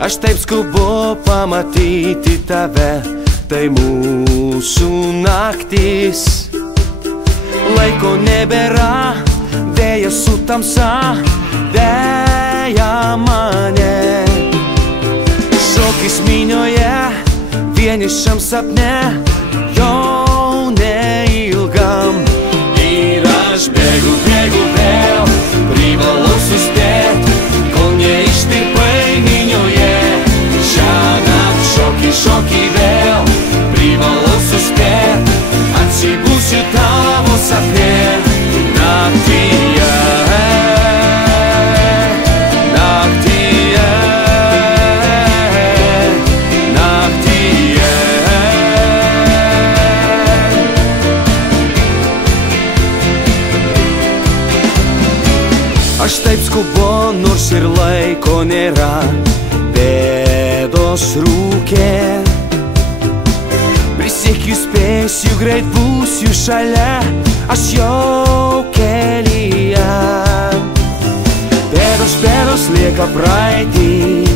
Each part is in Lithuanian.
Aš taip skubu pamatyti tave, tai mūsų naktis. Laiko nebėra, vėjas su tamsa veja mane. Šokis minioje, vienišam sapne, jau neilgam. Ir aš bėgu vėl, privalau suspėt, kol neištirpai minioje. Šiąnakt šoki vėl, privalau suspėt, atsibusiu tavo sapne. Naktyje, naktyje, naktyje. Aš taip skubu, nors ir laiko nėra, bėdos rūkė. Prisiekiu, spėsiu, greit būsiu šalia, aš jau kelyje. Bėdos lieka praeitį,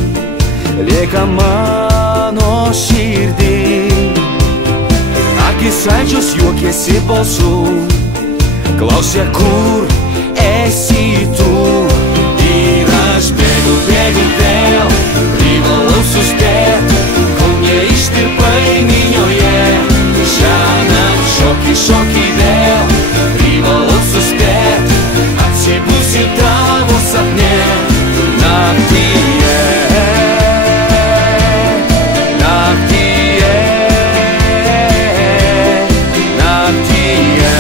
lieka mano širdį. Akis saldžios, juokiesi balsu, klausia, kur esi tu. Ir aš bėgu vėl, privalau suspėt, kol neištirpai minioje. Šiąnakt šoki vėl, privalau suspėt, atsibusiu tavo sapne. Naktyje, naktyje, naktyje.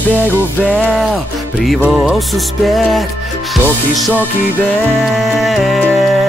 Bėgu vėl, privalau suspėt, šoki vėl.